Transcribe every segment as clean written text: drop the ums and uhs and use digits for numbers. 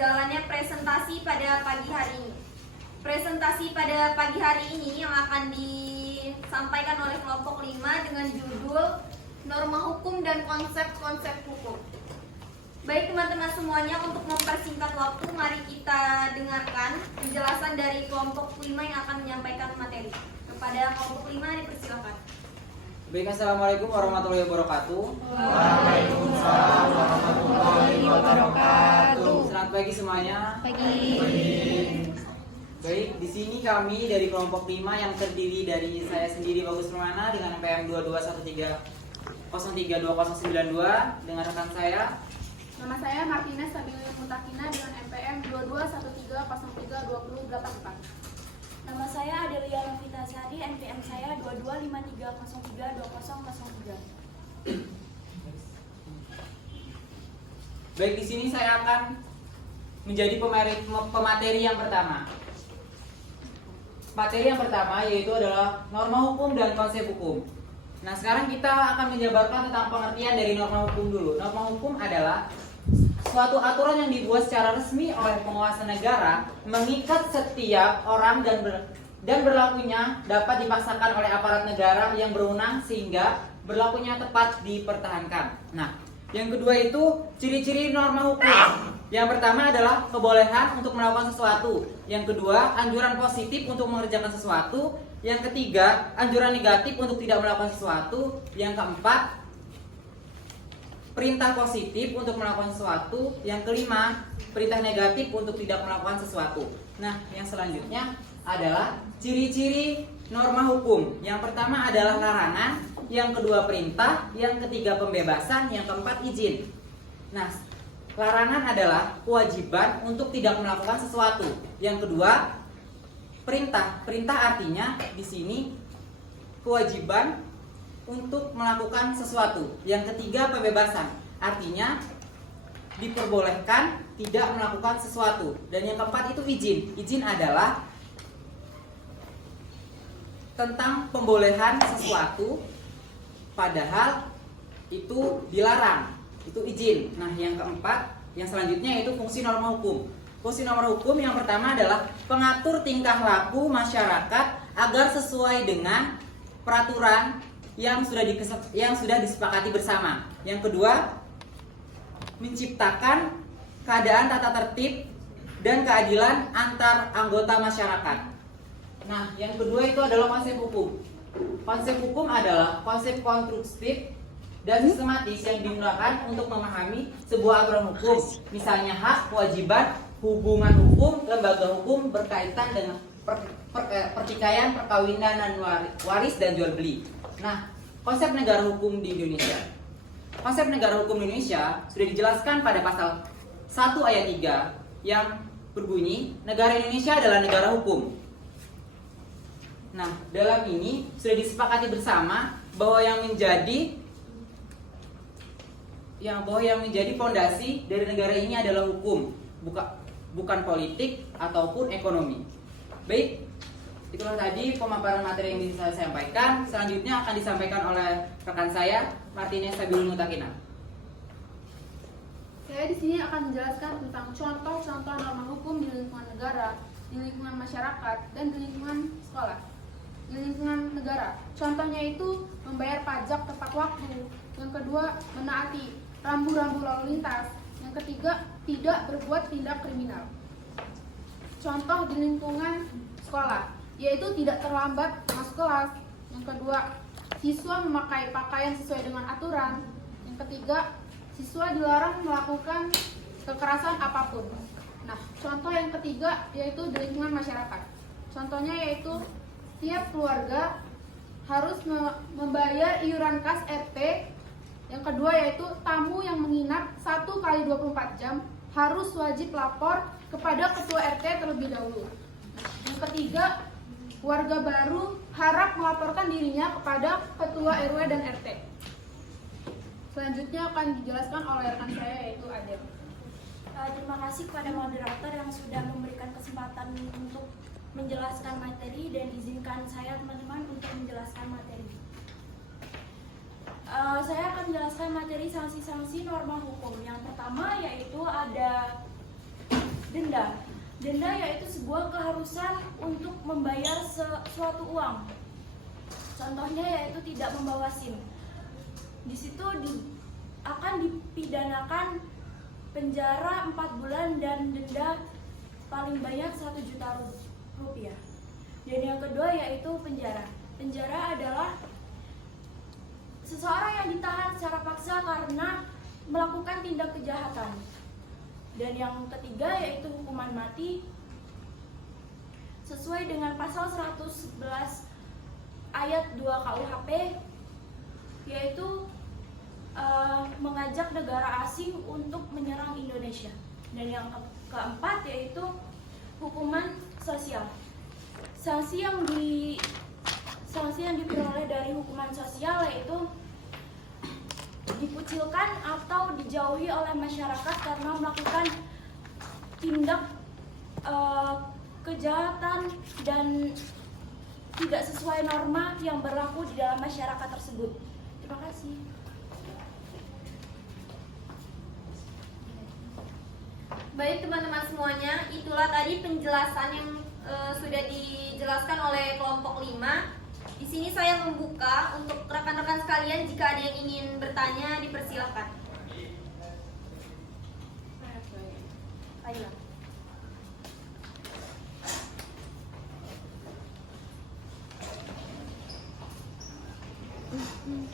berjalannya presentasi pada pagi hari ini. Presentasi pada pagi hari ini yang akan disampaikan oleh kelompok 5 dengan judul Norma Hukum dan Konsep-konsep Hukum. Baik teman-teman semuanya, untuk mempersingkat waktu, mari kita dengarkan penjelasan dari kelompok 5 yang akan menyampaikan materi. Kepada kelompok 5 dipersilakan. Baik, assalamualaikum warahmatullahi wabarakatuh. Waalaikumsalam warahmatullahi wabarakatuh. Selamat pagi semuanya. Pagi. Baik, di sini kami dari kelompok 5 yang terdiri dari saya sendiri Bagus Permana dengan NPM 2213032092 dengan rekan saya. Nama saya Martina Stabili Mutakina dengan NPM 2213032084. Nama saya Adelia Novita Sari, NPM saya 2253032003. Baik, di sini saya akan menjadi pemateri yang pertama. Materi yang pertama yaitu adalah norma hukum dan konsep hukum. Nah, sekarang kita akan menjabarkan tentang pengertian dari norma hukum dulu. Norma hukum adalah suatu aturan yang dibuat secara resmi oleh penguasa negara, mengikat setiap orang dan berlakunya dapat dipaksakan oleh aparat negara yang berwenang sehingga berlakunya tepat dipertahankan. Nah, yang kedua itu ciri-ciri norma hukum. Yang pertama adalah kebolehan untuk melakukan sesuatu. Yang kedua, anjuran positif untuk mengerjakan sesuatu. Yang ketiga, anjuran negatif untuk tidak melakukan sesuatu. Yang keempat, perintah positif untuk melakukan sesuatu. Yang kelima, perintah negatif untuk tidak melakukan sesuatu. Nah, yang selanjutnya adalah ciri-ciri norma hukum. Yang pertama adalah larangan, yang kedua perintah, yang ketiga pembebasan, yang keempat izin. Nah, larangan adalah kewajiban untuk tidak melakukan sesuatu. Yang kedua, perintah. Perintah artinya di sini kewajiban untuk melakukan sesuatu. Yang ketiga, pembebasan. Artinya diperbolehkan tidak melakukan sesuatu. Dan yang keempat itu izin. Izin adalah tentang pembolehan sesuatu padahal itu dilarang. Itu izin. Nah, yang keempat, yang selanjutnya yaitu fungsi norma hukum. Fungsi norma hukum yang pertama adalah pengatur tingkah laku masyarakat agar sesuai dengan peraturan yang sudah disepakati bersama. Yang kedua, menciptakan keadaan tata tertib dan keadilan antar anggota masyarakat. Nah, yang kedua itu adalah konsep hukum. Konsep hukum adalah konsep konstruktif dan sistematis yang digunakan untuk memahami sebuah aturan hukum, misalnya hak, kewajiban, hubungan hukum, lembaga hukum berkaitan dengan pertikaian, perkawinan, dan waris dan jual beli. Nah, konsep negara hukum di Indonesia. Konsep negara hukum di Indonesia sudah dijelaskan pada pasal 1 ayat 3 yang berbunyi, negara Indonesia adalah negara hukum. Nah, dalam ini sudah disepakati bersama bahwa yang menjadi fondasi dari negara ini adalah hukum, bukan politik ataupun ekonomi. Baik, itulah tadi pemaparan materi yang bisa saya sampaikan. Selanjutnya akan disampaikan oleh rekan saya, Martina Stabili Mutakina. Saya di sini akan menjelaskan tentang contoh-contoh norma hukum di lingkungan negara, di lingkungan masyarakat, dan di lingkungan sekolah. Di lingkungan negara, contohnya itu membayar pajak tepat waktu. Yang kedua, menaati rambu-rambu lalu lintas. Yang ketiga, tidak berbuat tindak kriminal. Contoh di lingkungan sekolah, yaitu tidak terlambat masuk kelas. Yang kedua, siswa memakai pakaian sesuai dengan aturan. Yang ketiga, siswa dilarang melakukan kekerasan apapun. Nah, contoh yang ketiga yaitu di lingkungan masyarakat. Contohnya yaitu tiap keluarga harus membayar iuran kas RT. Yang kedua yaitu tamu yang menginap 1 kali 24 jam harus wajib lapor kepada ketua RT terlebih dahulu. Yang ketiga, warga baru harap melaporkan dirinya kepada ketua RW dan RT. Selanjutnya akan dijelaskan oleh rekan saya yaitu Adel. Terima kasih kepada moderator yang sudah memberikan kesempatan untuk menjelaskan materi, dan izinkan saya teman-teman untuk menjelaskan materi. Saya akan menjelaskan materi sanksi-sanksi norma hukum. Yang pertama yaitu ada denda. Denda yaitu sebuah keharusan untuk membayar suatu uang. Contohnya yaitu tidak membawa SIM. Di situ akan dipidanakan penjara 4 bulan dan denda paling banyak 1 juta rupiah. Dan yang kedua yaitu penjara. Penjara adalah seseorang yang ditahan secara paksa karena melakukan tindak kejahatan. Dan yang ketiga yaitu hukuman mati sesuai dengan pasal 111 ayat 2 KUHP, yaitu mengajak negara asing untuk menyerang Indonesia. Dan yang keempat yaitu hukuman sosial. Sanksi yang diperoleh dari hukuman sosial yaitu dikucilkan atau dijauhi oleh masyarakat karena melakukan tindak kejahatan dan tidak sesuai norma yang berlaku di dalam masyarakat tersebut. Terima kasih. Baik teman-teman semuanya, itulah tadi penjelasan yang sudah dijelaskan oleh kelompok 5. Di sini saya membuka untuk rekan-rekan sekalian, jika ada yang ingin bertanya dipersilahkan. Ayo.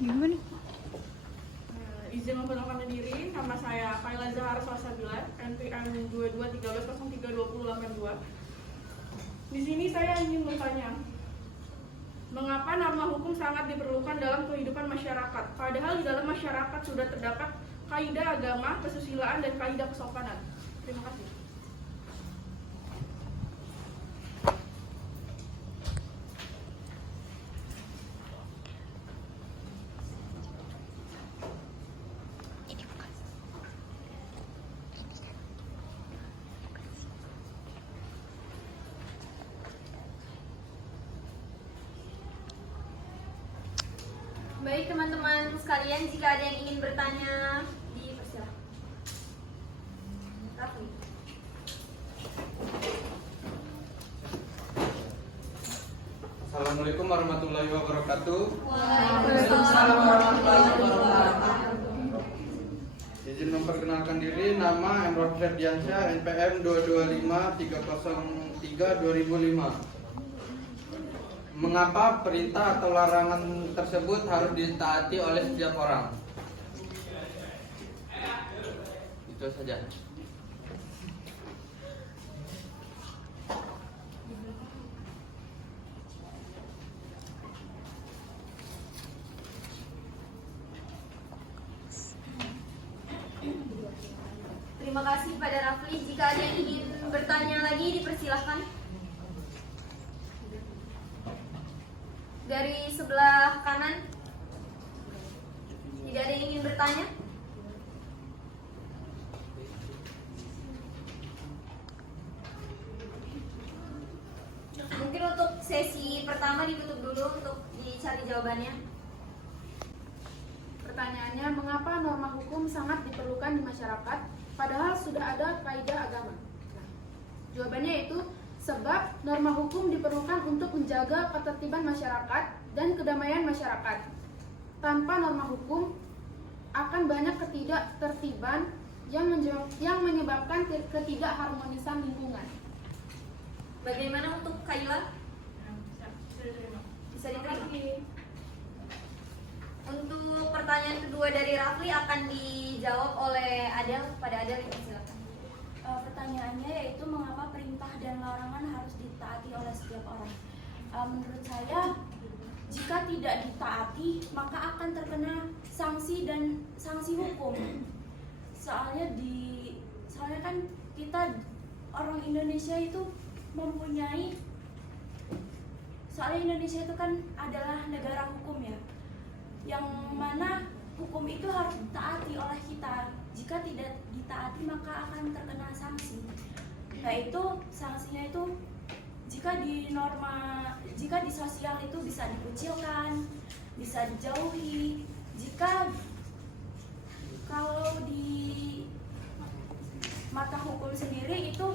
Gimana? Izin memperkenalkan diri, nama saya Kaila Zahar Salsabila, NPM 2213032082. Di sini saya ingin bertanya, mengapa norma hukum sangat diperlukan dalam kehidupan masyarakat? Padahal di dalam masyarakat sudah terdapat kaidah agama, kesusilaan, dan kaidah kesopanan. Terima kasih. Baik teman-teman sekalian, jika ada yang ingin bertanya dipersilahkan. Rafli. Assalamualaikum warahmatullahi wabarakatuh. Waalaikumsalam warahmatullahi wabarakatuh. Izin memperkenalkan diri, nama Emrod Ferdiansyah, NPM 2253032005. Mengapa perintah atau larangan tersebut harus ditaati oleh setiap orang? Itu saja. Terima kasih pada Rafli. Jika ada yang ingin bertanya lagi dipersilahkan. Dari sebelah kanan, tidak ada yang ingin bertanya? Mungkin untuk sesi pertama ditutup dulu untuk dicari jawabannya. Pertanyaannya, mengapa norma hukum sangat diperlukan di masyarakat padahal sudah ada kaidah agama? Nah, jawabannya yaitu sebab norma hukum diperlukan untuk menjaga ketertiban masyarakat dan kedamaian masyarakat. Tanpa norma hukum akan banyak ketidaktertiban yang menyebabkan ketidakharmonisan lingkungan. Bagaimana untuk Kaila? Bisa diterima. Untuk pertanyaan kedua dari Rafli akan dijawab oleh Adel. Pada Adel, silakan. Pertanyaannya yaitu mengapa perintah dan larangan harus ditaati oleh setiap orang. Menurut saya, jika tidak ditaati maka akan terkena sanksi dan sanksi hukum. Soalnya kan kita orang Indonesia itu mempunyai, soalnya Indonesia itu kan adalah negara hukum ya, yang mana hukum itu harus ditaati oleh kita. Jika tidak ditaati maka akan terkena sanksi. Yaitu sanksinya itu jika di sosial itu bisa dikucilkan, bisa dijauhi. Jika kalau di mata hukum hukum sendiri itu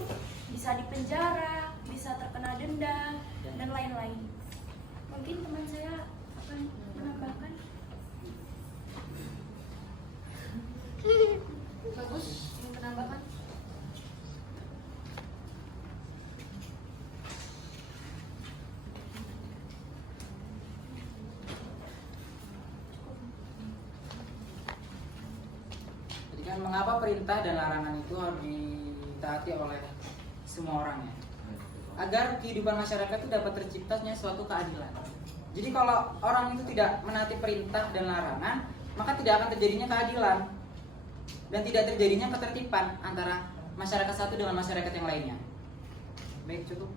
bisa dipenjara, bisa terkena denda, dan lain-lain. Mungkin teman saya akan menambahkan. Bagus, ingin menambahkan? Jadi kan mengapa perintah dan larangan itu harus ditaati oleh semua orang ya? Agar kehidupan masyarakat itu dapat terciptanya suatu keadilan. Jadi kalau orang itu tidak menaati perintah dan larangan, maka tidak akan terjadinya keadilan dan tidak terjadinya ketertiban antara masyarakat satu dengan masyarakat yang lainnya. Baik, cukup.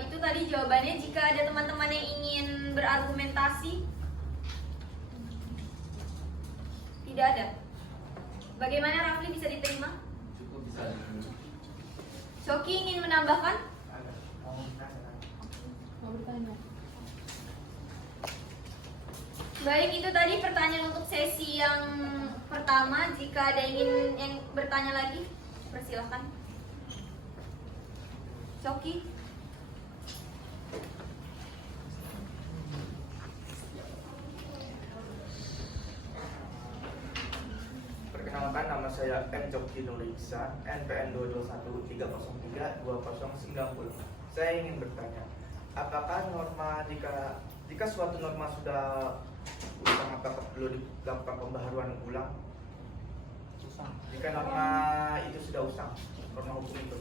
Itu tadi jawabannya. Jika ada teman-teman yang ingin berargumentasi, tidak ada. Bagaimana, Rafli, bisa diterima? Cukup bisa. Coki ingin menambahkan? Mau bertanya? Baik, itu tadi pertanyaan untuk sesi yang pertama. Jika ada yang bertanya lagi, persilahkan. Coki. Perkenalkan, nama saya N. Coki Nuriksa, NPN 221-303-2090. Saya ingin bertanya, apakah norma jika suatu norma sudah usang, apakah perlu dilakukan pembaharuan ulang? Jika norma itu sudah usang, norma hukum itu.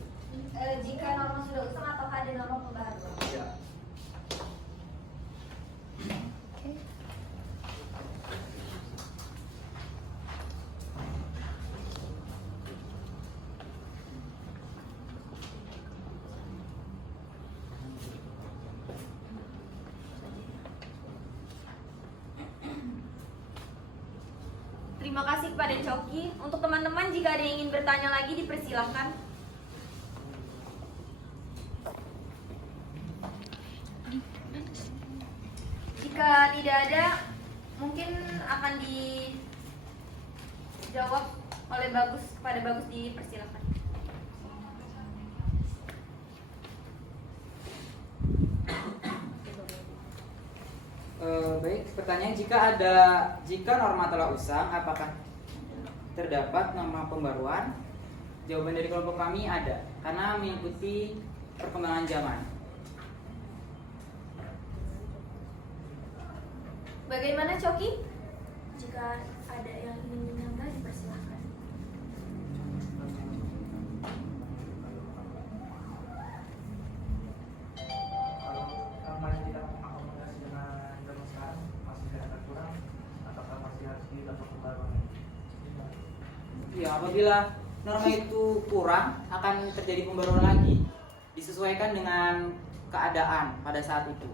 Jika norma sudah usang, apakah ada norma pembaharuan? Ya. Terima kasih kepada Coki. Untuk teman-teman, jika ada yang ingin bertanya lagi, dipersilahkan. Jika tidak ada, mungkin akan dijawab oleh Bagus. Kepada Bagus, dipersilahkan. Baik, pertanyaan, jika norma telah usang, apakah terdapat norma pembaruan? Jawaban dari kelompok kami ada, karena mengikuti perkembangan zaman. Bagaimana, Coki? Jika ada yang ingin menambah, dipersilahkan. Kalau norma yang tidak mengakomodasi dengan zaman sekarang masih ada kurang, apakah masih harus dilakukan pembaharuan? Ya, apabila norma itu kurang, akan terjadi pembaruan lagi, disesuaikan dengan keadaan pada saat itu.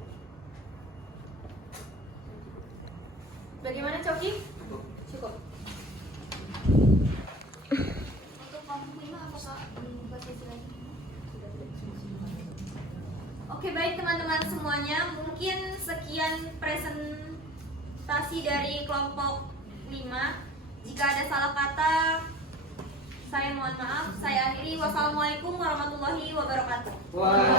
Bagaimana, Coki? Cukup. Untuk kelompok 5, apakah dibuat sesi lagi? Oke, baik teman-teman semuanya. Mungkin sekian presentasi dari kelompok 5. Jika ada salah kata, saya mohon maaf. Saya akhiri. Wassalamualaikum warahmatullahi wabarakatuh. Wah.